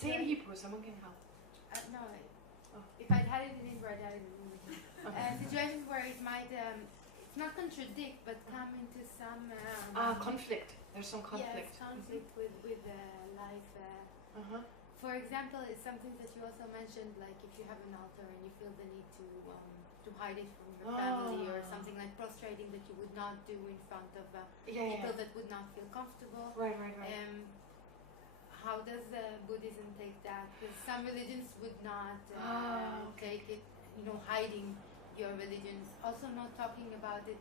Say in Hebrew, someone can help. No, if I'd had it in Hebrew, I'd had it in English. Situations where it might, it's not contradict, but come into some... conflict. There's some conflict. Yes, conflict with life. For example, it's something that you also mentioned, like if you have an altar and you feel the need to hide it from your family, or something like prostrating that you would not do in front of people that would not feel comfortable. Right. How does Buddhism take that? Because some religions would not take it, hiding your religion. Also not talking about it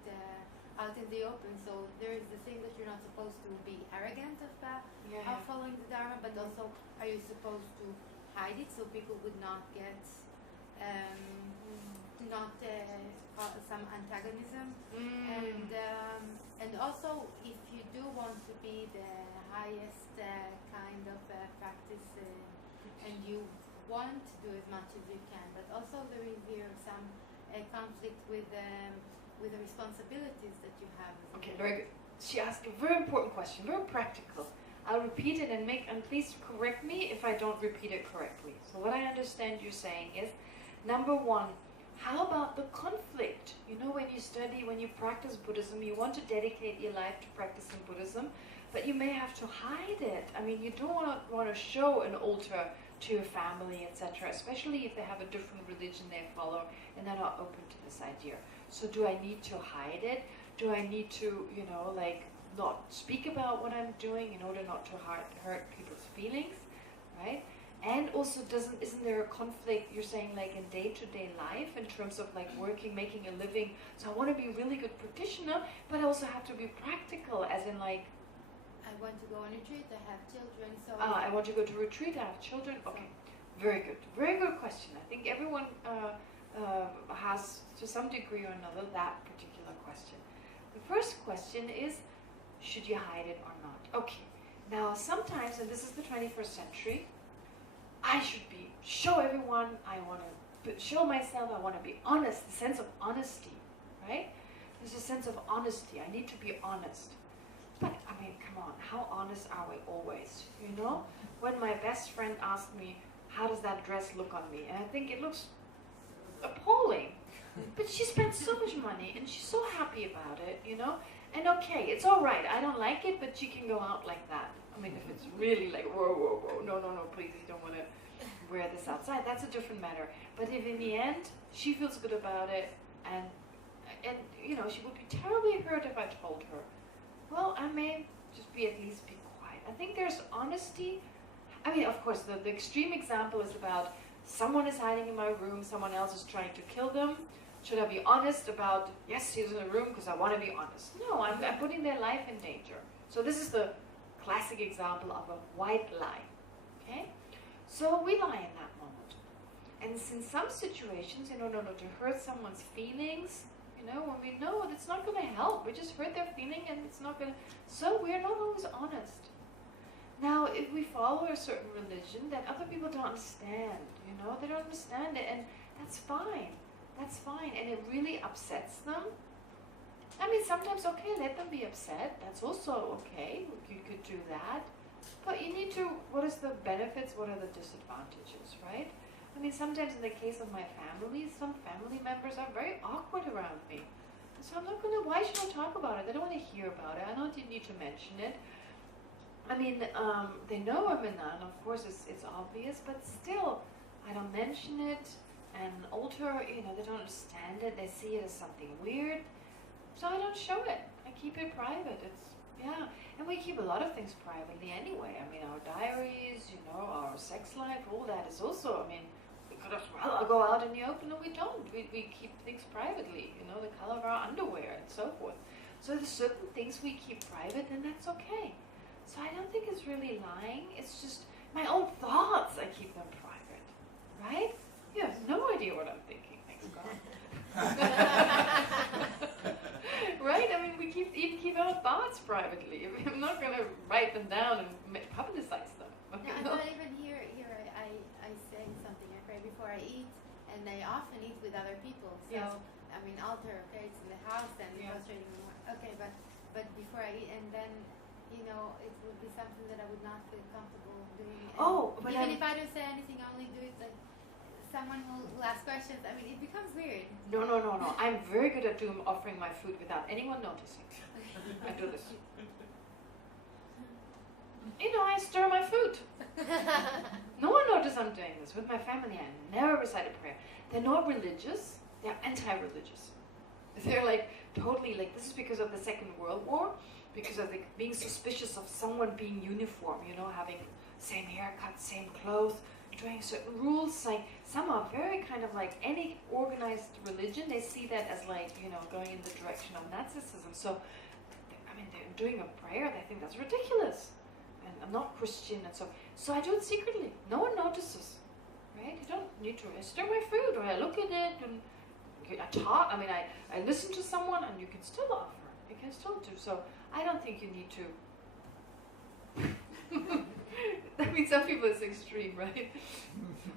out in the open. So there is the thing that you're not supposed to be arrogant of following the Dharma, but also are you supposed to hide it so people would not get some antagonism, and also if you do want to be the highest kind of practice, and you want to do as much as you can, but also there is here some conflict with the responsibilities that you have. Okay, very good. She asked a very important question, very practical. I'll repeat it and please correct me if I don't repeat it correctly. So what I understand you're saying is, number one, how about the conflict? When you study, when you practice Buddhism, you want to dedicate your life to practicing Buddhism, but you may have to hide it. I mean, you don't want to show an altar to your family, etc., especially if they have a different religion they follow and they're not open to this idea. So do I need to hide it? Do I need to, not speak about what I'm doing in order not to hurt people's feelings, right? And also, isn't there a conflict, you're saying, like in day-to-day life, in terms of like working, making a living? So I want to be a really good practitioner, but I also have to be practical, as in like... I want to go on retreat, I have children, so... I want to go to retreat, I have children. Okay, very good. Very good question. I think everyone has, to some degree or another, that particular question. The first question is, should you hide it or not? Okay, now sometimes, and this is the 21st century, I should show everyone, I want to show myself, I want to be honest, the sense of honesty, right? There's a sense of honesty, I need to be honest. But, I mean, come on, how honest are we always, When my best friend asked me, how does that dress look on me? And I think it looks appalling. But she spent so much money, and she's so happy about it, And okay, it's all right, I don't like it, but she can go out like that. I mean, if it's really like, whoa, no, please, you don't want to wear this outside, that's a different matter. But if in the end, she feels good about it, and she would be terribly hurt if I told her, well, I may just at least be quiet. I think there's honesty. I mean, of course, the extreme example is about someone is hiding in my room, someone else is trying to kill them. Should I be honest about, yes, he's in the room because I want to be honest? No, I'm putting their life in danger. So this is the classic example of a white lie, okay? So we lie in that moment. And in some situations, in order to hurt someone's feelings, when we know it's not going to help, we just hurt their feeling and it's not going to, so we're not always honest. Now, if we follow a certain religion that other people don't understand, they don't understand it, and that's fine. That's fine, and it really upsets them. I mean, sometimes, okay, let them be upset. That's also okay. You could do that. But you need to, what is the benefits, what are the disadvantages, right? I mean, sometimes in the case of my family, some family members are very awkward around me. So I'm not going to, why should I talk about it? They don't want to hear about it. I don't need to mention it. I mean, they know I'm a nun, of course it's obvious, but still, I don't mention it. And altar, they don't understand it. They see it as something weird. So I don't show it. I keep it private. And we keep a lot of things privately anyway. I mean, our diaries, our sex life, all that is also, I mean, we could as well go out in the open, and we don't. We keep things privately, the color of our underwear and so forth. So there's certain things we keep private, and that's okay. So I don't think it's really lying. It's just my own thoughts, I keep them private, right? You have no idea what I'm thinking, thanks God. Right? I mean, we even keep our thoughts privately. I'm not going to write them down and publicize them. I'm not even here. I say something. I pray before I eat, and I often eat with other people. So, yes. I mean, altar, okay, it's in the house, and prostrating more. Okay, but before I eat, and then, it would be something that I would not feel comfortable doing Oh, but even if I don't say anything, I only do it like someone will ask questions. I mean, it becomes weird. No. I'm very good at offering my food without anyone noticing. I do this. You know, I stir my food. No one notices I'm doing this. With my family, I never recite a prayer. They're not religious. They're anti-religious. They're like totally like, this is because of the Second World War, because of being suspicious of someone being uniform, you know, having same haircut, same clothes, doing certain rules. Like some are very kind of like any organized religion, they see that as like, you know, going in the direction of Nazism. So, I mean, they're doing a prayer, they think that's ridiculous. And I'm not Christian, and so I do it secretly. No one notices, right? You don't need to. I stir my food, or I look at it, and I talk. I mean, I listen to someone, and you can still offer. You can still do. So I don't think you need to. I mean, some people it's extreme, right?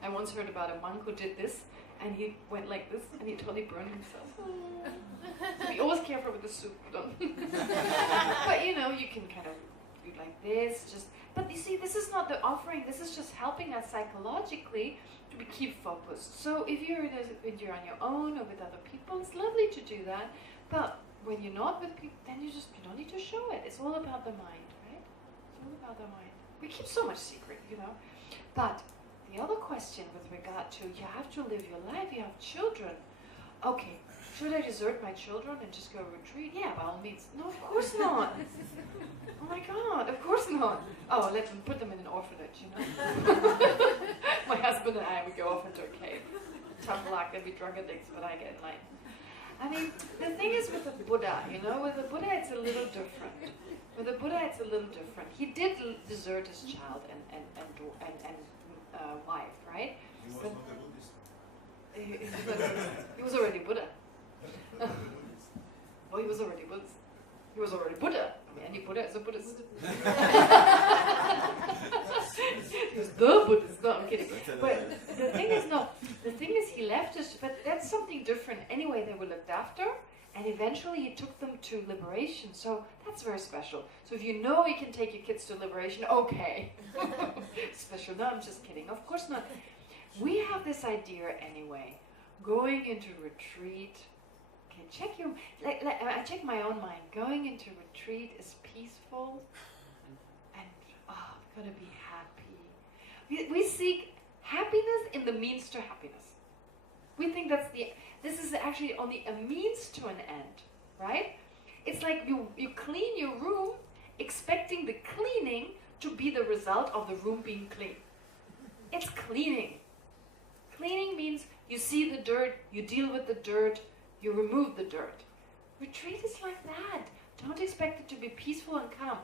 I once heard about a monk who did this, and he went like this, and he totally burned himself. So be always careful with the soup. But you know, you can kind of do like this, just. But you see, this is not the offering. This is just helping us psychologically to keep focused. So if you're on your own or with other people, it's lovely to do that. But when you're not with people, then you don't need to show it. It's all about the mind, right? It's all about the mind. We keep so much secret, you know. But the other question with regard to you have to live your life, you have children. Okay, should I desert my children and just go retreat? Yeah, by all means. No, of course not. Oh my God, of course not. Oh, let them put them in an orphanage, you know. My husband and I would go off into a cave. Tough luck, they'd be drug addicts, but I get enlightened. I mean, the thing is with the Buddha, you know, with the Buddha it's a little different. With the Buddha it's a little different. He did desert his child and wife, right? He was but not a Buddhist. he was already Buddha. Well, he was already Buddhist. He was already Buddha. I mean, any Buddha is a Buddhist. He was the Buddhist. No, I'm kidding. But the thing is he left us, but that's something different. Anyway, they were looked after, and eventually he took them to liberation. So that's very special. So if you know you can take your kids to liberation, okay. Special. No, I'm just kidding. Of course not. We have this idea anyway. Going into retreat. Okay, check your. I check my own mind. Going into retreat is peaceful, and I'm gonna be happy. We seek happiness in the means to happiness. We think this is actually only a means to an end, right? It's like you clean your room expecting the cleaning to be the result of the room being clean. It's cleaning. Cleaning means you see the dirt, you deal with the dirt, you remove the dirt. Retreat is like that. Don't expect it to be peaceful and calm.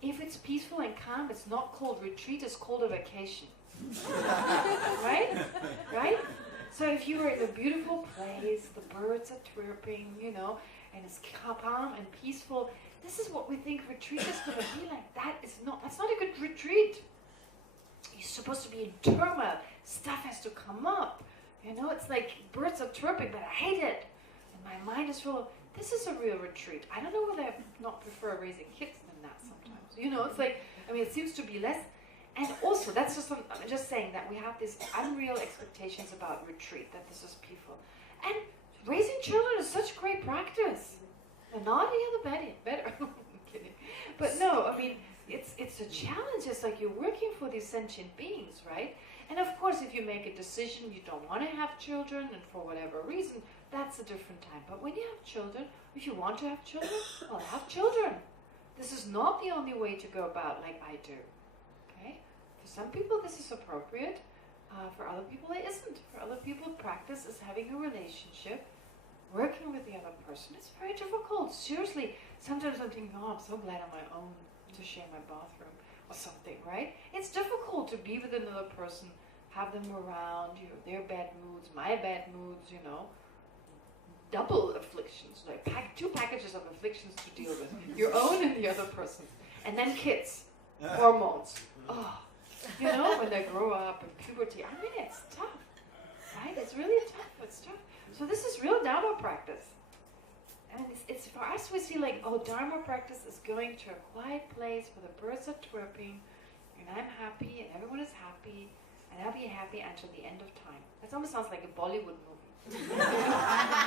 If it's peaceful and calm, it's not called retreat, it's called a vacation. Right? Right? So if you are in a beautiful place, the birds are chirping, you know, and it's calm and peaceful, this is what we think retreat is going to be like. That's not a good retreat. You're supposed to be in turmoil. Stuff has to come up. You know, it's like birds are chirping, but I hate it. And my mind is full of, this is a real retreat. I don't know whether I not prefer raising kids than that sometimes. You know, it's like, I mean, it seems to be less. And also, that's just, I'm just saying that we have these unreal expectations about retreat, that this is peaceful. And raising children is such great practice. The naughtier, the better. I'm kidding. But no, I mean, it's a challenge. It's like you're working for these sentient beings, right? And of course, if you make a decision you don't want to have children, and for whatever reason, that's a different time. But when you have children, if you want to have children, well, have children. This is not the only way to go about like I do. Okay? For some people, this is appropriate. For other people, it isn't. For other people, practice is having a relationship, working with the other person. It's very difficult. Seriously, sometimes I'm thinking, oh, I'm so glad I'm my own to share my bathroom or something, right? It's difficult to be with another person, have them around, you know, their bad moods, my bad moods, you know. Double afflictions, like two packages of afflictions to deal with. Your own and the other person's. And then kids, hormones. Oh, you know, when they grow up and puberty. I mean, it's tough, right? It's really tough. It's tough. So this is real Dharma practice. And it's for us, we see like, oh, Dharma practice is going to a quiet place where the birds are chirping, and I'm happy, and everyone is happy, and I'll be happy until the end of time. That almost sounds like a Bollywood movie.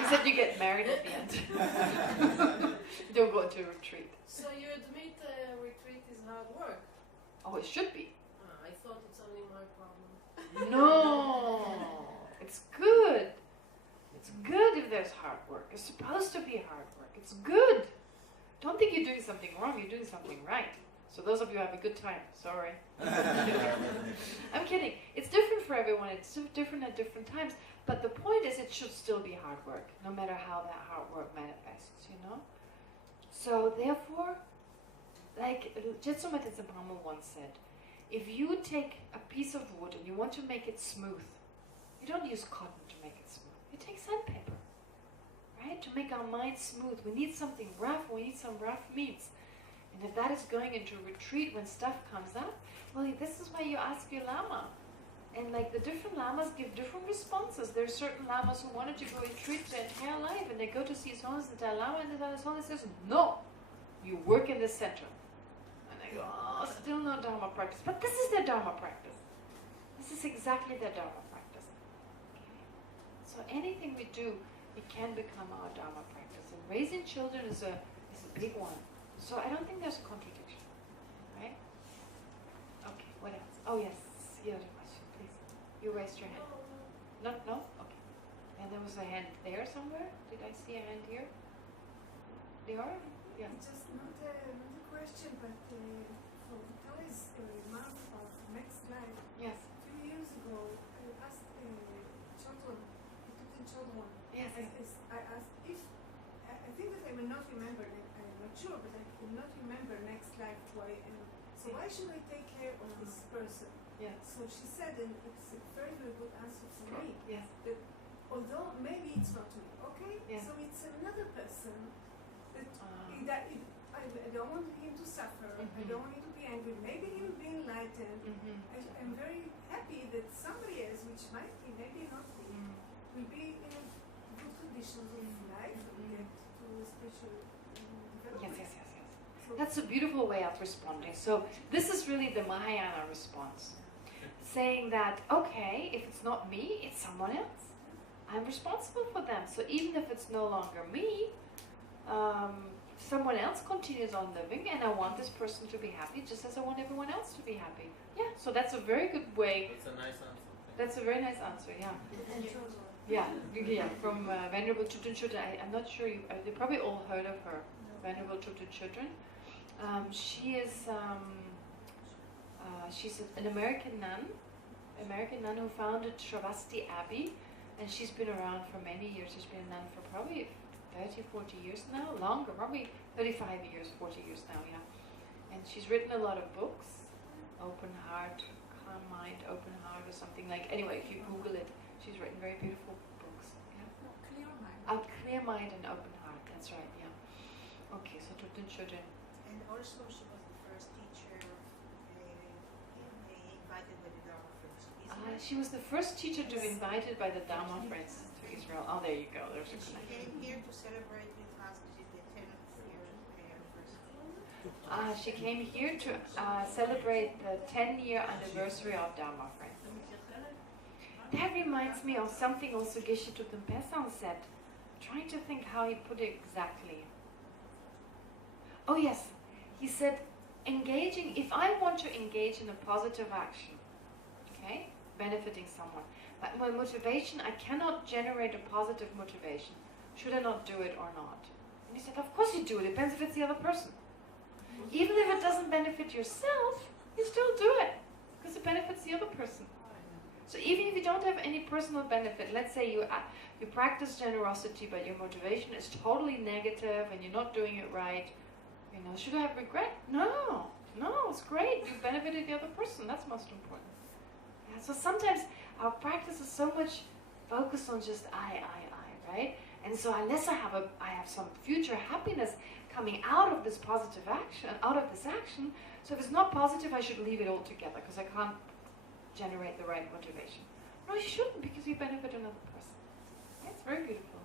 Except you get married at the end. You don't go to a retreat. So you admit retreat is hard work? Oh, it should be. I thought it's only my problem. No, it's good. It's good if there's hard work. It's supposed to be hard work. It's good. Don't think you're doing something wrong. You're doing something right. So those of you have a good time. Sorry. I'm kidding. It's different for everyone. It's different at different times. But the point is, it should still be hard work, no matter how that hard work manifests, you know? So therefore, like Geshe Kelsang Wangmo once said, if you take a piece of wood and you want to make it smooth, you don't use cotton to make it smooth. You take sandpaper, right? To make our mind smooth. We need something rough. We need some rough meats. And if that is going into retreat when stuff comes up, well, this is why you ask your Lama. And like the different Lamas give different responses. There are certain Lamas who wanted to go retreat their entire life, and they go to see His Holiness the Dalai Lama, and the Dalai Lama says, no, you work in the center. And they go, oh, still no Dharma practice. But this is their Dharma practice. This is exactly their Dharma practice. Okay? So anything we do, it can become our Dharma practice. And raising children is a big one. So I don't think there's a contradiction, right? Okay, what else? Oh yes, the other question, please. You raised your hand. No? Okay. And there was a hand there somewhere. Did I see a hand here? There? Yeah. Just not a question, but for Vitali's month of next life. Yes. 2 years ago, I asked children, Tibetan children. Yes. I asked if I think that I will not remember. I'm not sure, but I will not remember next life who I am. So why should I take care of this person? Yeah. So she said, and it's a very, very good answer for me. Yes. That although maybe it's not me, okay? Yeah. So it's another person that I don't want him to suffer. I don't want him to be angry. Maybe he will be enlightened. I'm very happy that somebody else, which might be, maybe not me, will be in good conditions of life and get to spiritual development. Yes. That's a beautiful way of responding. So this is really the Mahayana response. Saying that, okay, if it's not me, it's someone else. I'm responsible for them. So even if it's no longer me, someone else continues on living, and I want this person to be happy just as I want everyone else to be happy. Yeah, so that's a very good way. That's a nice answer. That's a very nice answer, yeah. Yeah, from Venerable Tuten Chudren. I'm not sure, you probably all heard of her, Venerable Tuten Chudren. She's an American nun who founded Shravasti Abbey, and she's been around for many years. She's been a nun for probably 30, 40 years now, longer, probably 35 years, 40 years now, yeah. And she's written a lot of books, Open Heart, Calm Mind, Open Heart, or something like. Anyway, if you Google it, she's written very beautiful books. Yeah. Clear mind. Clear Mind and Open Heart. That's right. Yeah. Okay, so Tuten Chudren. And also she was the first teacher invited by the Dharma Friends to Israel. She was the first teacher to be invited by the Dharma Friends to Israel. Oh, there you go. There's a And she connection. came here to celebrate with us the 10th year anniversary. She came here to celebrate the 10-year anniversary of Dharma Friends. That reminds me of something also Geshe Kelsang said. I'm trying to think how he put it exactly. Oh yes, he said, if I want to engage in a positive action, okay, benefiting someone, but my motivation, I cannot generate a positive motivation. Should I not do it or not? And he said, of course you do. It depends if it's the other person. Even if it doesn't benefit yourself, you still do it, because it benefits the other person. So even if you don't have any personal benefit, let's say you practice generosity, but your motivation is totally negative and you're not doing it right, should I have regret? No, it's great. You benefited the other person. That's most important. Yeah, so sometimes our practice is so much focused on just I, right? And so unless I have some future happiness coming out of this positive action, so if it's not positive, I should leave it altogether because I can't generate the right motivation. No, you shouldn't, because you benefit another person. That's very beautiful.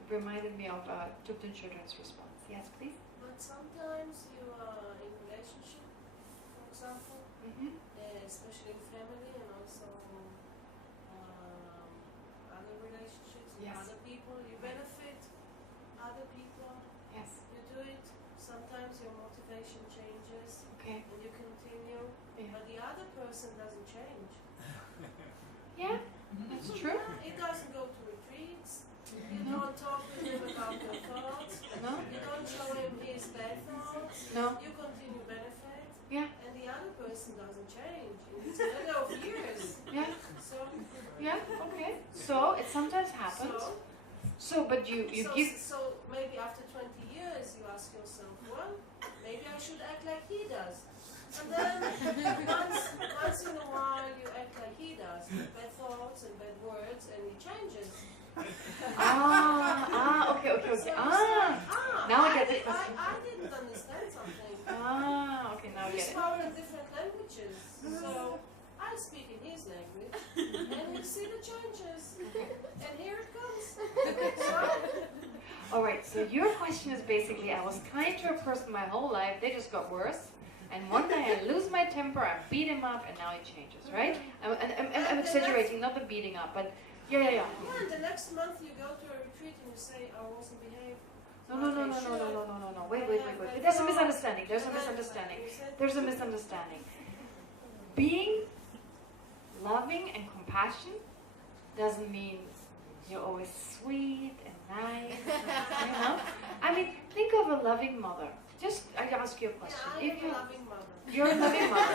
It reminded me of Tuten Chudren's response. Yes, please. But sometimes you are in relationship, for example, especially in family, and person doesn't change. Yeah, that's true. He doesn't go to retreats. You don't talk with him about your thoughts. No? You don't show him his bad thoughts. No? You continue benefit. Yeah. And the other person doesn't change. It's a matter of years. Yeah. So, Yeah. Okay. So it sometimes happens. So, but you give. So maybe after 20 years you ask yourself, well, maybe I should act like he does. And then once in a while you act like he does, with bad thoughts and bad words, and he changes. Okay. Now I get the question. I didn't understand something. Okay, now I We get it. spoke in different languages, so I speak in his language, and you see the changes, and here it comes. All right. So your question is basically, I was kind to a person my whole life. They just got worse. And one day I lose my temper, I beat him up, and now he changes, right? I'm exaggerating, not the beating up, but yeah. Yeah, and the next month you go to a retreat and you say, I wasn't behaved. No. Wait. There's a misunderstanding. There's a misunderstanding. Being loving and compassion doesn't mean you're always sweet and nice, you know? I mean, think of a loving mother. I ask you a question. Yeah, I'm a loving mother. You're a loving mother.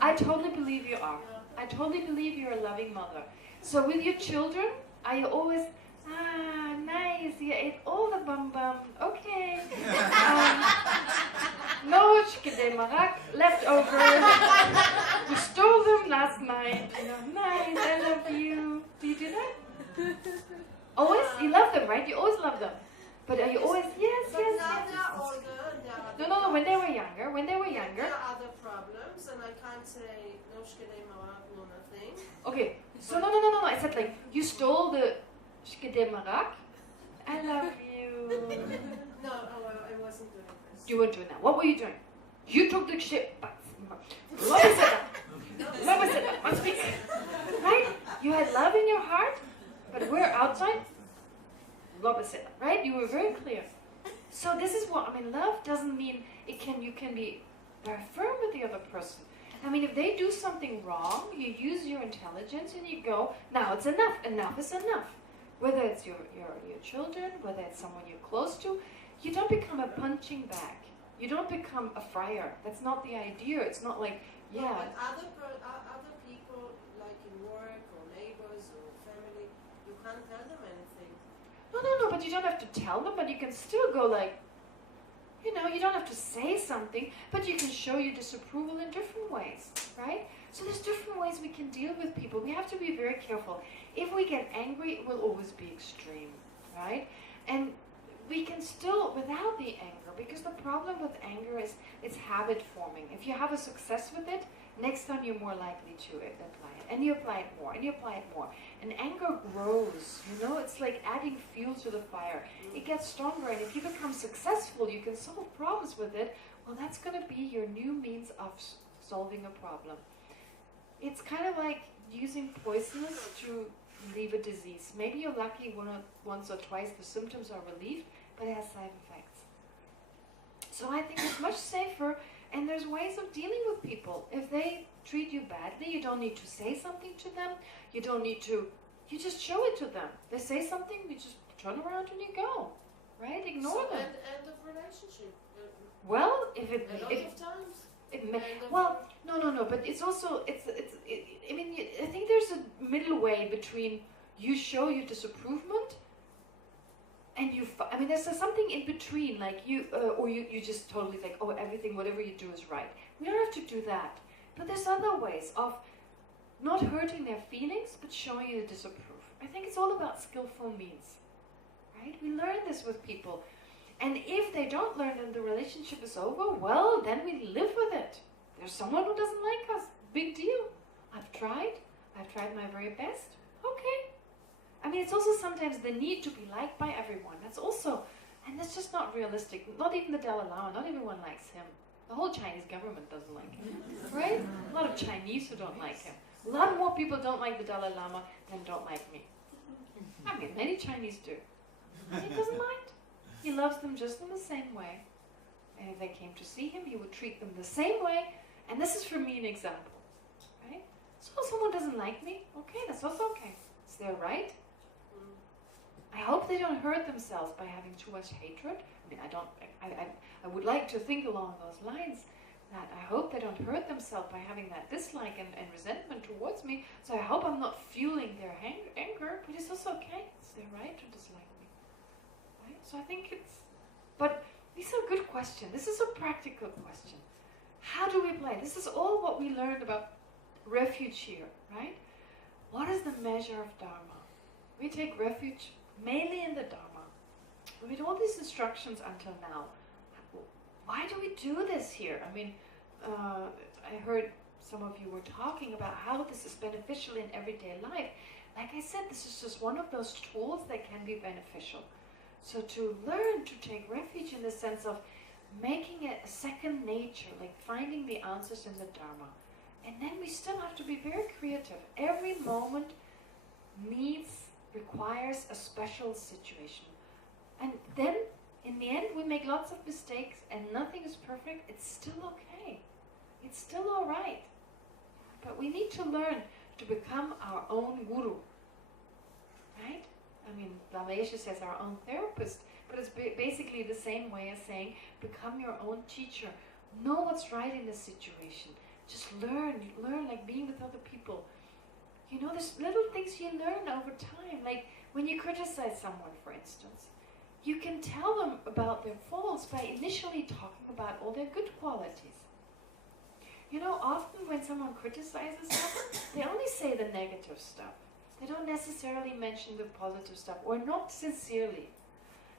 I totally believe you are. I totally believe you're a loving mother. So with your children, are you always, nice, you ate all the bum, okay. No shkede marak, leftover. You stole them last night. You know, nice, I love you. Do you do that? Always? You love them, right? You always love them. But are you always, yes. Now they're older. No, when they were younger. There are other problems, and I can't say, no shkede marak, no nothing. Okay, so no. I said like, you stole the shkede marak. I love you. No, I wasn't doing this. You weren't doing that. What were you doing? You took the shit. What is it? Must be right. You had love in your heart, but we're outside. Right? You were very clear. So this is what I mean. Love doesn't mean you can be very firm with the other person. I mean, if they do something wrong, you use your intelligence and you go, now it's enough. Enough is enough. Whether it's your children, whether it's someone you're close to, you don't become a punching bag. You don't become a friar. That's not the idea. It's not like, yeah. No, but other people, like in work or neighbors or family, you can't tell them anything. No, but you don't have to tell them, but you can still go like, you don't have to say something, but you can show your disapproval in different ways, right? So there's different ways we can deal with people. We have to be very careful. If we get angry, it will always be extreme, right? And we can still, without the anger, because the problem with anger is it's habit forming. If you have a success with it, next time you're more likely to apply it. And you apply it more, and you apply it more. And anger grows, it's like adding fuel to the fire. It gets stronger, and if you become successful, you can solve problems with it. Well, that's going to be your new means of solving a problem. It's kind of like using poisons to relieve a disease. Maybe you're lucky once or twice the symptoms are relieved, but it has side effects. So I think it's much safer, and there's ways of dealing with people. If they treat you badly, you don't need to say something to them. You don't need to, you just show it to them. They say something, you just turn around and you go, right? Ignore them. End of relationship. Well, if it... A lot of times. No, but it's also, I think there's a middle way between you show your disapproval and there's something in between, like or you just totally think, oh, everything, whatever you do is right. We don't have to do that. But there's other ways of not hurting their feelings, but showing you the disapproval. I think it's all about skillful means, right? We learn this with people. And if they don't learn and the relationship is over, well, then we live with it. There's someone who doesn't like us. Big deal. I've tried my very best. Okay. I mean, it's also sometimes the need to be liked by everyone. That's just not realistic. Not even the Dalai Lama, not everyone likes him. The whole Chinese government doesn't like him, right? A lot of Chinese who don't like him. A lot more people don't like the Dalai Lama than don't like me. I mean, many Chinese do. And he doesn't mind. He loves them just in the same way. And if they came to see him, he would treat them the same way. And this is for me an example. Suppose someone doesn't like me. Okay, that's also okay. It's their right. I hope they don't hurt themselves by having too much hatred. I mean, I would like to think along those lines, that I hope they don't hurt themselves by having that dislike and resentment towards me. So I hope I'm not fueling their anger, but it's also okay. It's their right to dislike me. Right? So I think but these are good questions. This is a practical question. How do we play? This is all what we learned about refuge here, right? What is the measure of Dharma? We take refuge mainly in the Dharma. We read all these instructions until now. Why do we do this here? I mean, I heard some of you were talking about how this is beneficial in everyday life. Like I said, this is just one of those tools that can be beneficial. So to learn to take refuge in the sense of making it a second nature, like finding the answers in the Dharma. And then we still have to be very creative. Every moment requires a special situation. And then, in the end, we make lots of mistakes and nothing is perfect. It's still okay. It's still all right. But we need to learn to become our own guru. Right? I mean, Lama Yeshe says our own therapist, but it's basically the same way as saying, become your own teacher. Know what's right in the situation. Just learn like being with other people. You know, there's little things you learn over time. Like when you criticize someone, for instance, you can tell them about their faults by initially talking about all their good qualities. You know, often when someone criticizes us, they only say the negative stuff. They don't necessarily mention the positive stuff, or not sincerely.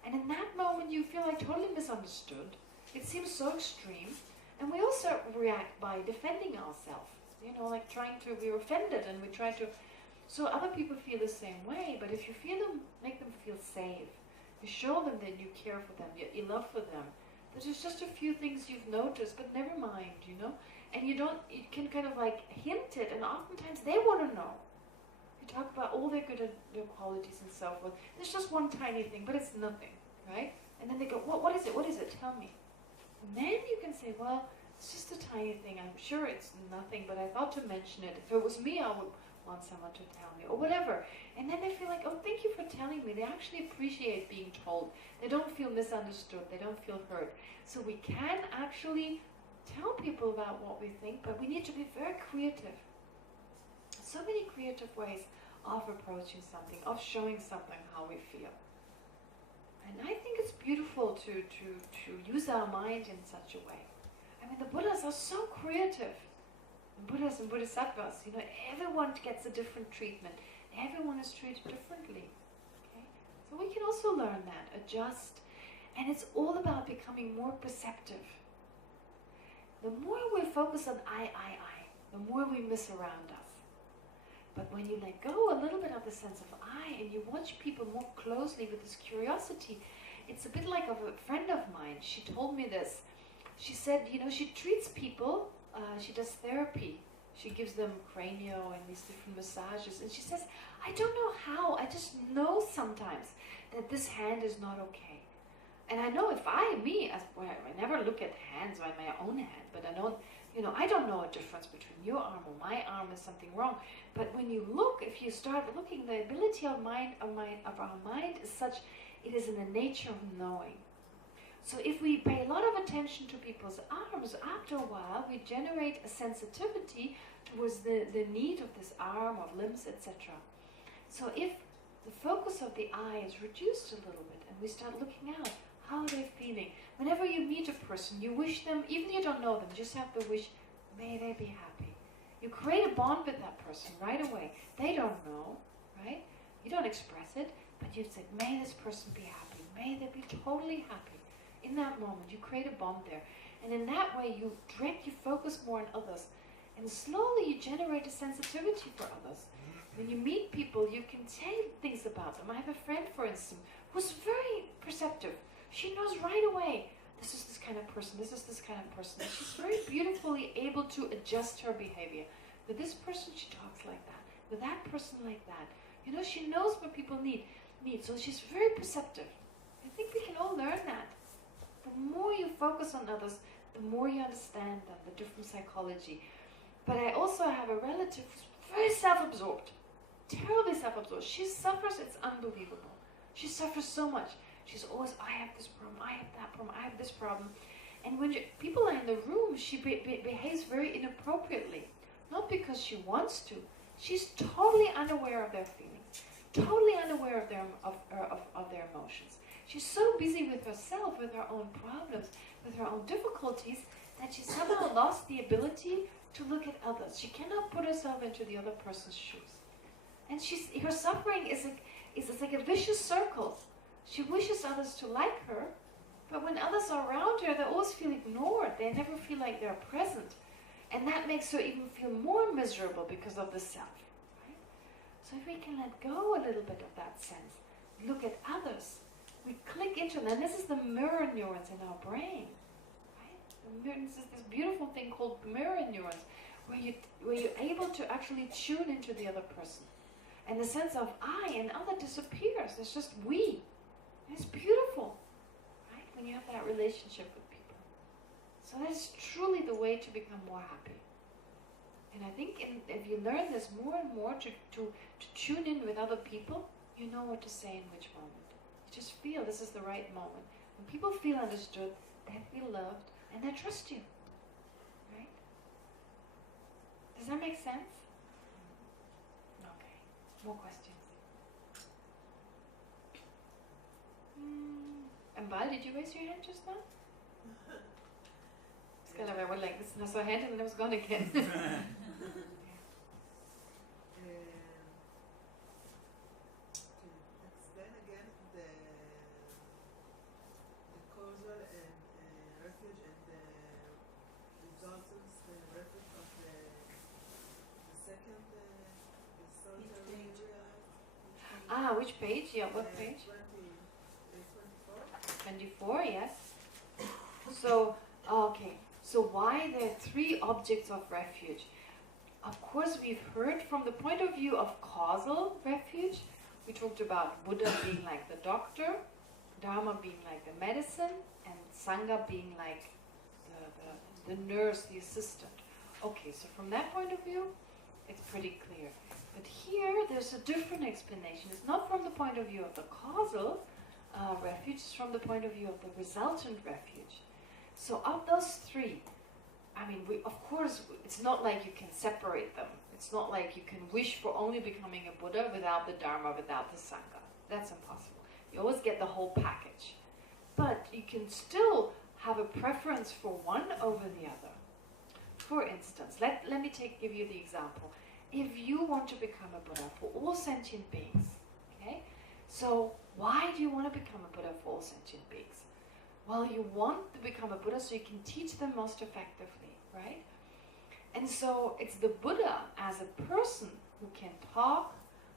And in that moment, you feel like totally misunderstood. It seems so extreme. And we also react by defending ourselves. You know, like we're offended and we try to... So other people feel the same way, but if you make them feel safe, you show them that you care for them, you love for them, that there's just a few things you've noticed, but never mind, you know? And you can kind of like hint it, and oftentimes they want to know. You talk about all their good their qualities and so forth. There's just one tiny thing, but it's nothing, right? And then they go, what is it? What is it? Tell me. And then you can say, well, it's just a tiny thing. I'm sure it's nothing, but I thought to mention it. If it was me, I would want someone to tell me, or whatever. And then they feel like, oh, thank you for telling me. They actually appreciate being told. They don't feel misunderstood. They don't feel hurt. So we can actually tell people about what we think, but we need to be very creative. So many creative ways of approaching something, of showing something how we feel. And I think it's beautiful to use our mind in such a way. I mean, the Buddhas are so creative. The Buddhas and Bodhisattvas, you know, everyone gets a different treatment. Everyone is treated differently. Okay? So we can also learn that, adjust. And it's all about becoming more perceptive. The more we focus on I, the more we miss around us. But when you let go a little bit of the sense of I, and you watch people more closely with this curiosity, it's a bit like of a friend of mine. She told me this. She said, you know, she treats people, she does therapy. She gives them cranio and these different massages. And she says, I don't know how, I just know sometimes that this hand is not okay. And I know if I never look at hands by my own hand, but I don't, you know, I don't know a difference between your arm or my arm is something wrong. But when you look, if you start looking, the ability of our mind is such, it is in the nature of knowing. So if we pay a lot of attention to people's arms, after a while we generate a sensitivity towards the need of this arm, of limbs, etc. So if the focus of the eye is reduced a little bit and we start looking out, how are they feeling? Whenever you meet a person, you wish them, even if you don't know them, just have the wish, may they be happy. You create a bond with that person right away. They don't know, right? You don't express it, but you say, may this person be happy. May they be totally happy. In that moment, you create a bond there. And in that way, you focus more on others. And slowly you generate a sensitivity for others. When you meet people, you can say things about them. I have a friend, for instance, who's very perceptive. She knows right away, this is this kind of person, this is this kind of person. And she's very beautifully able to adjust her behavior. With this person, she talks like that. With that person, like that. You know, she knows what people need. So she's very perceptive. I think we can all learn that. The more you focus on others, the more you understand them, the different psychology. But I also have a relative very self-absorbed, terribly self-absorbed. She suffers, it's unbelievable. She suffers so much. She's always, I have this problem, I have that problem, I have this problem. And when people are in the room, she behaves very inappropriately. Not because she wants to. She's totally unaware of their feelings, totally unaware of their emotions. She's so busy with herself, with her own problems, with her own difficulties, that she somehow lost the ability to look at others. She cannot put herself into the other person's shoes. And her suffering is like a vicious circle. She wishes others to like her, but when others are around her, they always feel ignored. They never feel like they're present. And that makes her even feel more miserable because of the self. Right? So if we can let go a little bit of that sense, look at others, we click into them. And this is the mirror neurons in our brain. Right? This is this beautiful thing called mirror neurons, where you're able to actually tune into the other person. And the sense of I and other disappears. It's just we. And it's beautiful. Right? When you have that relationship with people. So that is truly the way to become more happy. And I think if you learn this more and more to tune in with other people, you know what to say in which moment. You just feel this is the right moment. When people feel understood, they feel loved, and they trust you. Right? Does that make sense? Okay. More questions? And Bal, did you raise your hand just now? It's kind of I went like this, and I saw a hand, and then it was gone again. Explain again the causal and refuge and the resultants and refuge of the second solitary realized. Which page? Yeah, what page? 24, yes. So, okay. So why there are 3 objects of refuge? Of course, we've heard from the point of view of causal refuge. We talked about Buddha being like the doctor, Dharma being like the medicine, and Sangha being like the nurse, the assistant. Okay, so from that point of view, it's pretty clear. But here, there's a different explanation. It's not from the point of view of the causal refuge, it's from the point of view of the resultant refuge. So of those 3, I mean, of course, it's not like you can separate them. It's not like you can wish for only becoming a Buddha without the Dharma, without the Sangha. That's impossible. You always get the whole package. But you can still have a preference for one over the other. For instance, let me give you the example. If you want to become a Buddha for all sentient beings, okay? So why do you want to become a Buddha for all sentient beings? Well, you want to become a Buddha so you can teach them most effectively, right? And so it's the Buddha as a person who can talk,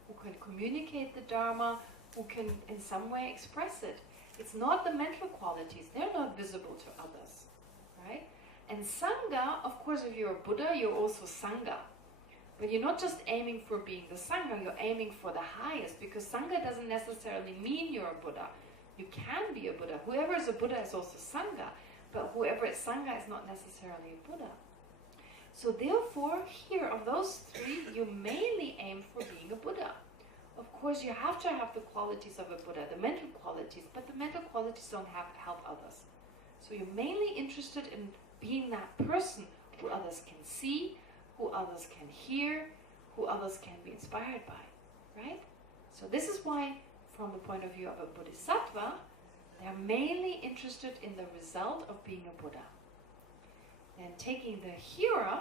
who can communicate the Dharma, who can in some way express it. It's not the mental qualities. They're not visible to others, right? And Sangha, of course, if you're a Buddha, you're also Sangha. But you're not just aiming for being the Sangha, you're aiming for the highest, because Sangha doesn't necessarily mean you're a Buddha. You can be a Buddha. Whoever is a Buddha is also Sangha, but whoever is Sangha is not necessarily a Buddha. So therefore, here, of those 3, you mainly aim for being a Buddha. Of course, you have to have the qualities of a Buddha, the mental qualities, but the mental qualities don't have to help others. So you're mainly interested in being that person who others can see, who others can hear, who others can be inspired by, right? So this is why, from the point of view of a Bodhisattva, they're mainly interested in the result of being a Buddha. And taking the hearer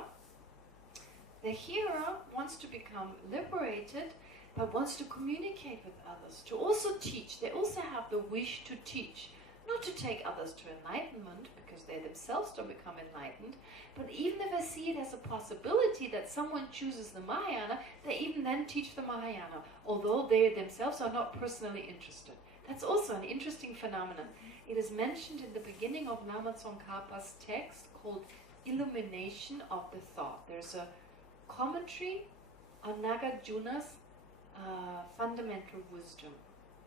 wants to become liberated, but wants to communicate with others, to also teach. They also have the wish to teach, not to take others to enlightenment, because they themselves don't become enlightened, but even if they see it as a possibility that someone chooses the Mahayana, they even then teach the Mahayana, although they themselves are not personally interested. That's also an interesting phenomenon. It is mentioned in the beginning of Lama Tsongkhapa's text called Illumination of the Thought. There's a commentary on Nagarjuna's fundamental wisdom.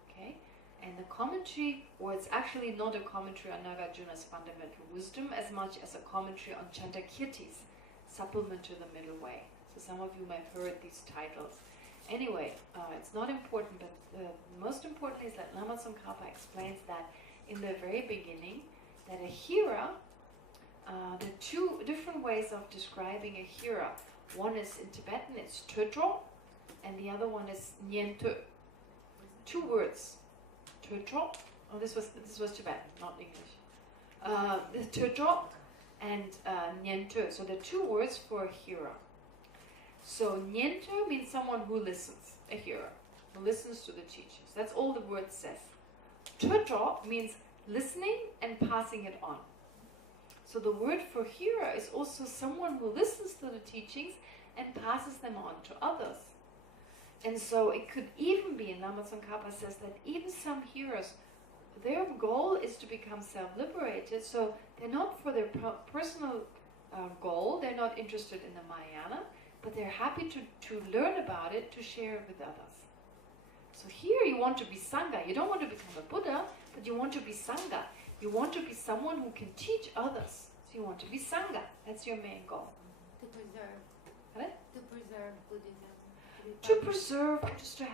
Okay? And the commentary, or it's actually not a commentary on Nagarjuna's fundamental wisdom as much as a commentary on Chandakirti's supplement to the middle way. So some of you may have heard these titles. Anyway, it's not important, but most importantly is that Lama Tsongkhapa explains that in the very beginning, that a hearer, there are two different ways of describing a hearer. One is in Tibetan, it's Tödro, and the other one is Nyentu. Two words. Tödro. Oh, this was Tibetan, not English. The Tödro and Nyentu. So the two words for a hearer. So Nyentu means someone who listens, a hearer, who listens to the teachings. That's all the word says. Tödro means listening and passing it on. So the word for hearer is also someone who listens to the teachings and passes them on to others. And so it could even be, and Lama Tsongkhapa says that even some hearers, their goal is to become self-liberated, so they're not for their personal goal, they're not interested in the Mahayana, but they're happy to learn about it, to share it with others. So here you want to be Sangha. You don't want to become a Buddha, but you want to be Sangha. You want to be someone who can teach others. So you want to be Sangha. That's your main goal. To preserve. What? To preserve Buddhism. To preserve, just to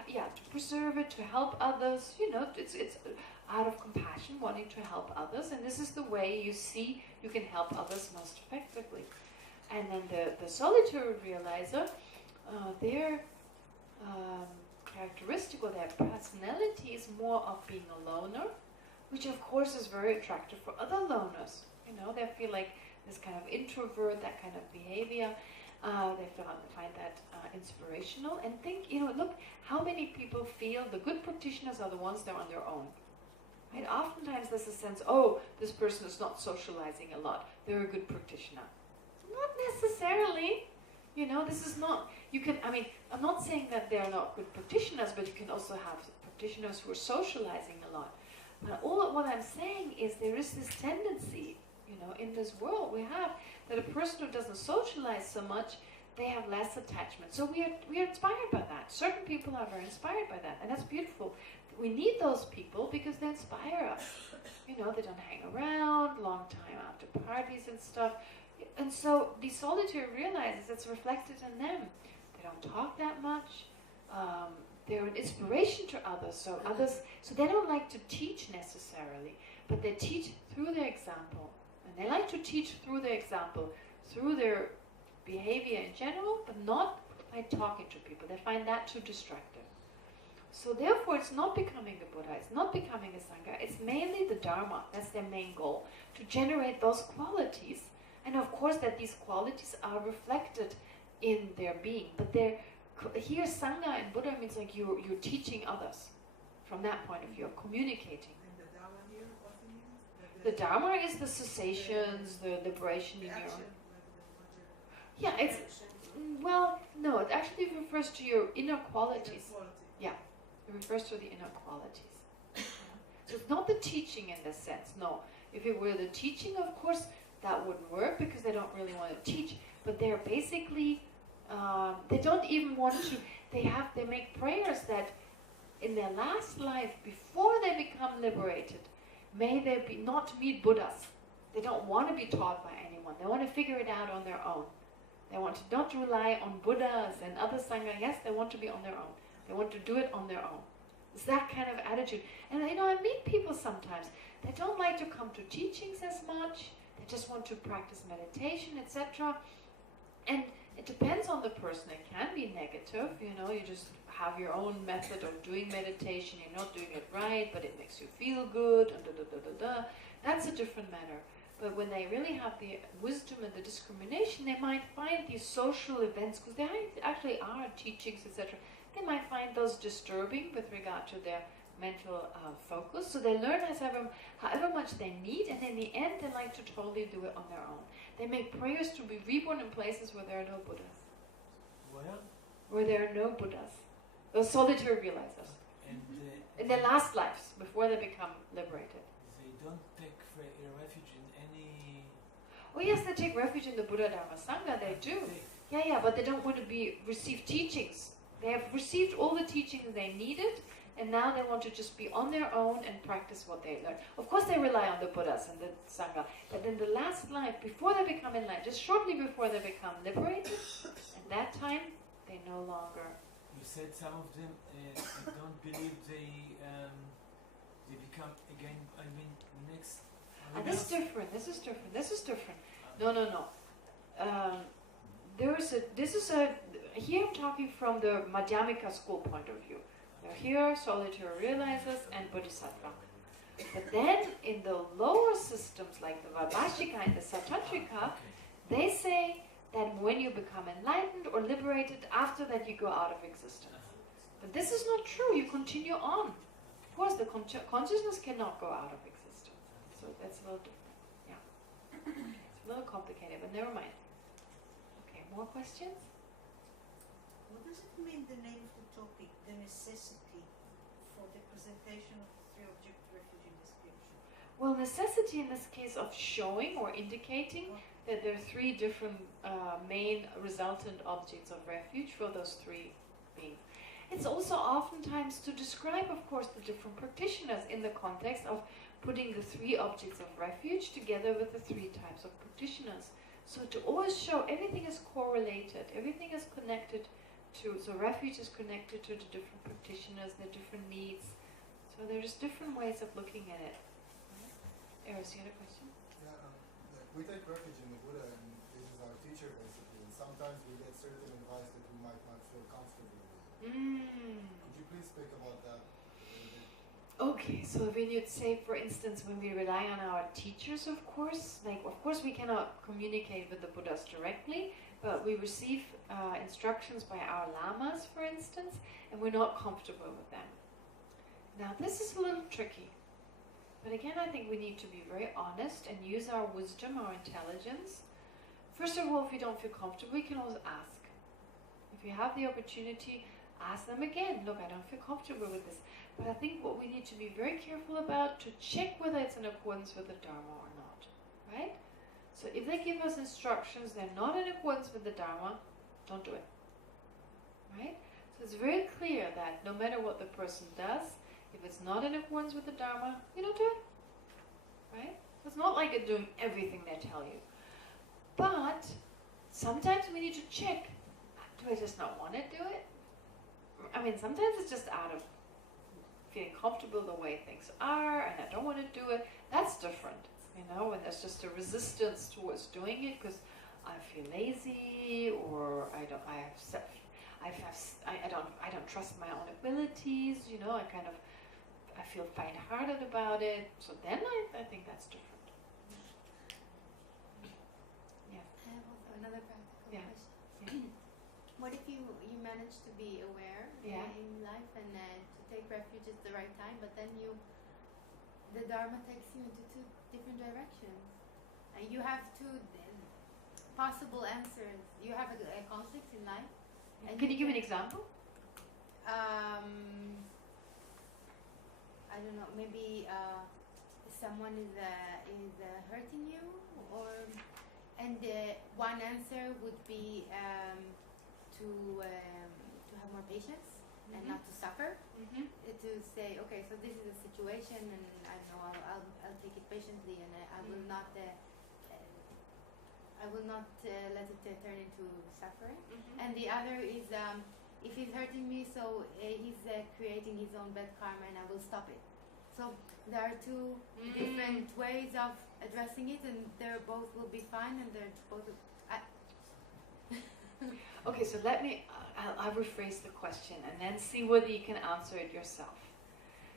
preserve it, to help others. You know, it's out of compassion, wanting to help others, and this is the way you see you can help others most effectively. And then the solitary realizer, their characteristic or their personality is more of being a loner, which of course is very attractive for other loners. You know, they feel like this kind of introvert, that kind of behavior. They find that inspirational and think, you know, look, how many people feel the good practitioners are the ones that are on their own. Right? Oftentimes there's a sense, oh, this person is not socializing a lot. They're a good practitioner. Not necessarily. You know, this is not, you can, I mean, I'm not saying that they're not good practitioners, but you can also have practitioners who are socializing a lot. But what I'm saying is there is this tendency, you know, in this world we have, that a person who doesn't socialize so much, they have less attachment. So we are inspired by that. Certain people are very inspired by that, and that's beautiful. We need those people because they inspire us. You know, they don't hang around long time after parties and stuff. And so the solitary realizes it's reflected in them. They don't talk that much. They're an inspiration to others. So they don't like to teach necessarily, but they teach through their example. And they like to teach through their example, through their behavior in general, but not by talking to people. They find that too distracting. So therefore, it's not becoming a Buddha, it's not becoming a Sangha, it's mainly the Dharma. That's their main goal, to generate those qualities. And of course that these qualities are reflected in their being. But here Sangha and Buddha means like you're teaching others. From that point of view, communicating. And the Dharma here, what it means? The Dharma is the cessations, the liberation in your own. Yeah, it's, well, no, it actually refers to your inner qualities. Yeah, it refers to the inner qualities. So it's not the teaching in this sense, no. If it were the teaching, of course, that wouldn't work because they don't really want to teach. But they're basically, they don't even want to, they make prayers that in their last life, before they become liberated, may they not meet Buddhas. They don't want to be taught by anyone. They want to figure it out on their own. They want to not rely on Buddhas and other Sangha. Yes, they want to be on their own. They want to do it on their own. It's that kind of attitude. And you know, I meet people sometimes. They don't like to come to teachings as much. They just want to practice meditation, etc. And it depends on the person. It can be negative. You know, you just have your own method of doing meditation. You're not doing it right, but it makes you feel good. And That's a different matter. But when they really have the wisdom and the discrimination, they might find these social events, because they actually are teachings, etc. They might find those disturbing with regard to their mental focus. So they learn however much they need, and in the end, they like to totally do it on their own. They make prayers to be reborn in places where there are no Buddhas. Where there are no Buddhas. Those solitary realizers. In their last lives, before they become liberated. They don't take refuge in any... Oh yes, they take refuge in the Buddha Dharma Sangha, they do. Yeah, but they don't want to receive teachings. They have received all the teachings they needed, and now they want to just be on their own and practice what they learn. Of course they rely on the Buddhas and the Sangha, but in the last life, before they become enlightened, just shortly before they become liberated, and that time, they no longer. You said some of them I don't believe they become again. I mean, next. This is different. This is different. This is different. No. Here I'm talking from the Madhyamika school point of view. Now here, solitary realizers and bodhisattva. But then in the lower systems like the Vaibhashika and the Sautrantrika, they say that when you become enlightened or liberated, after that you go out of existence. But this is not true. You continue on. Of course, the consciousness cannot go out of existence. So that's a little different. Yeah. It's a little complicated, but never mind. Okay, more questions? What does it mean, the name of the topic, the necessity for the presentation of the three-object refugee description? Well, necessity in this case of showing or indicating that there are three different main resultant objects of refuge for those three beings. It's also oftentimes to describe, of course, the different practitioners in the context of putting the three objects of refuge together with the three types of practitioners. So to always show everything is correlated, everything is connected to, so refuge is connected to the different practitioners, their different needs. So there's different ways of looking at it. Eris, you had a question? Yeah, we take refuge in the Buddha, and this is our teacher basically, and sometimes we get certain advice that we might not feel comfortable with. Could you please speak about that a little bit? Okay, so when you'd say, for instance, when we rely on our teachers, of course we cannot communicate with the Buddhas directly, but we receive instructions by our lamas, for instance, and we're not comfortable with them. Now, this is a little tricky. But again, I think we need to be very honest and use our wisdom, our intelligence. First of all, if you don't feel comfortable, you can always ask. If you have the opportunity, ask them again. Look, I don't feel comfortable with this. But I think what we need to be very careful about, to check whether it's in accordance with the Dharma or not. Right? So if they give us instructions, they're not in accordance with the Dharma, don't do it. Right? So it's very clear that no matter what the person does, if it's not in accordance with the Dharma, you don't do it. Right? It's not like you're doing everything they tell you. But sometimes we need to check. Do I just not want to do it? I mean, sometimes it's just out of feeling comfortable the way things are, and I don't want to do it. That's different. You know, when there's just a resistance towards doing it because I feel lazy, or I don't trust my own abilities. You know, I feel faint-hearted about it. So then I think that's different. Yeah. I have also another practical Yeah. question. What if you manage to be aware in life and to take refuge at the right time, but then the Dharma takes you into two different directions. You have two possible answers. You have a conflict in life. And Can you give an example? I don't know. Maybe someone is hurting you, and one answer would be to have more patience and not to suffer. To say, okay, so this is a situation, and I know I'll take it patiently, and I will not let it turn into suffering. And the other is, if he's hurting me, so he's creating his own bad karma, and I will stop it. So there are two different ways of addressing it, and they both will be fine, and they're both. Okay, so I'll rephrase the question and then see whether you can answer it yourself.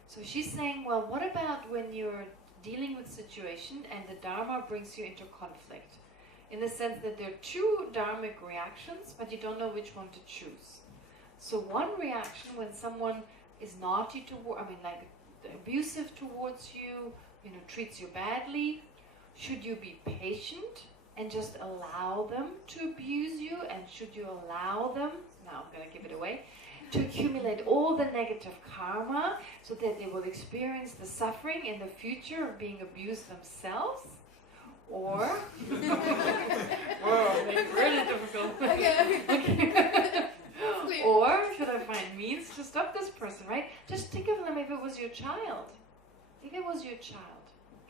So she's saying, well, what about when you're dealing with situation and the Dharma brings you into conflict? In the sense that there are two dharmic reactions, but you don't know which one to choose. So one reaction, when someone is naughty abusive towards you, treats you badly, should you be patient and just allow them to abuse you? And should you allow them, now I'm going to give it away, to accumulate all the negative karma so that they will experience the suffering in the future of being abused themselves? Or, whoa, make it really difficult. Okay. Or should I find means to stop this person, right? Just think of them if it was your child. If it was your child,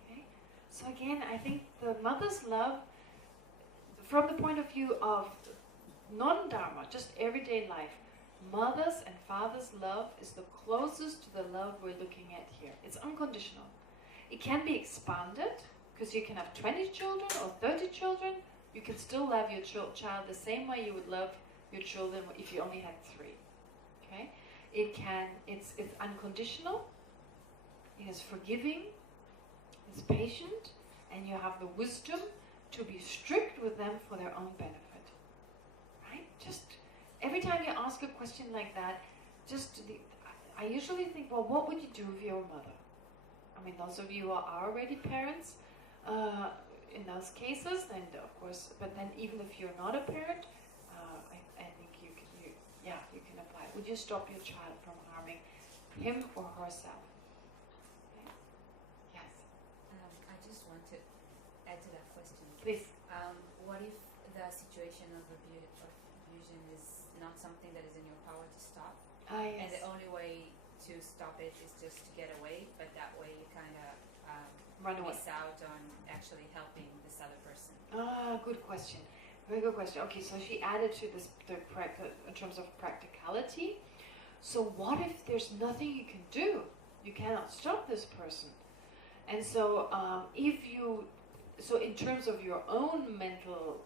okay? So again, I think the mother's love, from the point of view of non-dharma, just everyday life, mother's and father's love is the closest to the love we're looking at here. It's unconditional. It can be expanded, because you can have 20 children or 30 children. You can still love your child the same way you would love your children if you only had 3. Okay? It's unconditional, it is forgiving, it's patient, and you have the wisdom to be strict with them for their own benefit. Right? Just every time you ask a question like that, I usually think, well, what would you do if you're a mother? I mean, those of you who are already parents, in those cases, then of course, but then even if you're not a parent, I think you can apply it. Would you stop your child from harming him or herself? Okay. Yes. I just want to add to that question. Please. What if the situation of abusion is not something that is in your power to stop? Yes. And the only way to stop it is just to get away, but that way you kind of Run away. miss out on actually helping this other person. Good question. Very good question. Okay, so she added to this in terms of practicality. So what if there's nothing you can do? You cannot stop this person. And so so in terms of your own mental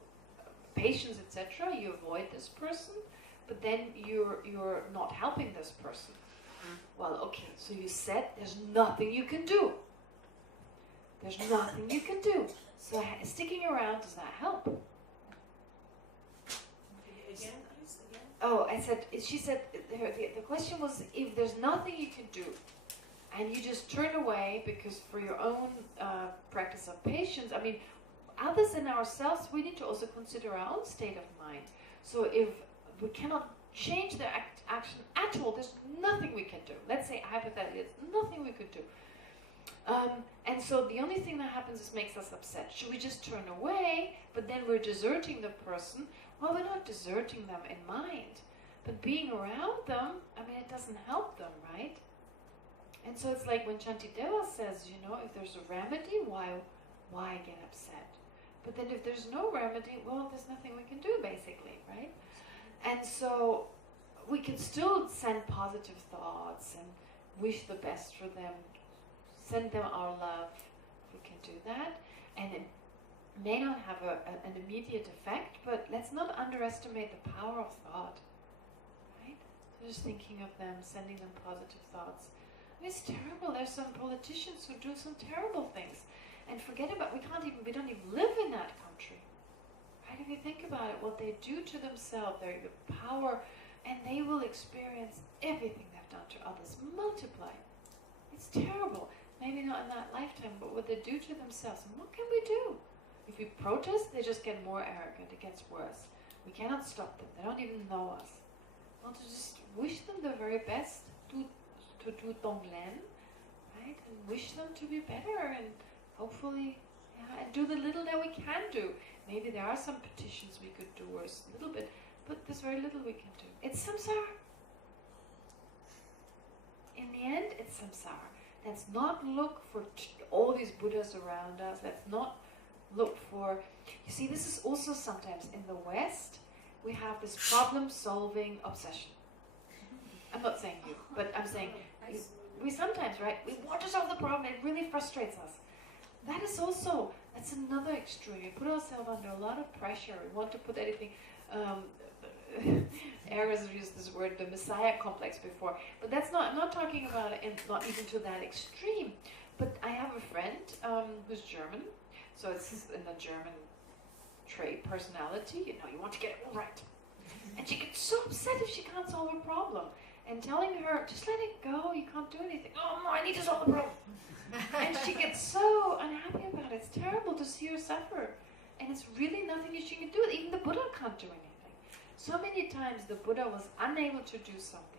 patience, etc., you avoid this person, but then you're not helping this person. Well, okay, so you said there's nothing you can do. There's nothing you can do. So sticking around does not help. Again, please, again. Oh, she said, the question was, if there's nothing you can do, and you just turn away because for your own practice of patience, I mean, others and ourselves, we need to also consider our own state of mind. So if we cannot change their action at all, there's nothing we can do. Let's say, hypothetically, there's nothing we could do. And so the only thing that happens is makes us upset. Should we just turn away, but then we're deserting the person? Well, we're not deserting them in mind, but being around them, I mean, it doesn't help them, right? And so it's like when Shantideva says, if there's a remedy, why get upset? But then if there's no remedy, well, there's nothing we can do, basically, right? And so we can still send positive thoughts and wish the best for them, send them our love, we can do that. And it may not have an immediate effect, but let's not underestimate the power of thought, right? So just thinking of them, sending them positive thoughts. I mean, it's terrible. There's some politicians who do some terrible things. And forget about, we don't even live in that country. Right? If you think about it, what they do to themselves, their power, and they will experience everything they've done to others, multiplied. It's terrible. Maybe not in that lifetime, but what they do to themselves. And what can we do? If we protest, they just get more arrogant. It gets worse. We cannot stop them. They don't even know us. We want to just wish them the very best, to do Tonglen, right? And wish them to be better, and hopefully, and do the little that we can do. Maybe there are some petitions we could do, or a little bit, but there's very little we can do. It's samsara. In the end, it's samsara. Let's not look for all these Buddhas around us. Let's not look for... You see, this is also sometimes in the West, we have this problem-solving obsession. I'm not saying you, but I'm saying we sometimes, right, we want to solve the problem. It really frustrates us. That's another extreme. We put ourselves under a lot of pressure. We want to put anything... Eris used this word, the Messiah complex, before, but that's not. I'm not talking about it, and not even to that extreme. But I have a friend who's German, so it's in the German trait personality. You want to get it all right, and she gets so upset if she can't solve a problem. And telling her, just let it go. You can't do anything. Oh no, I need to solve the problem. And she gets so unhappy about it. It's terrible to see her suffer, and it's really nothing she can do. Even the Buddha can't do anything. So many times the Buddha was unable to do something.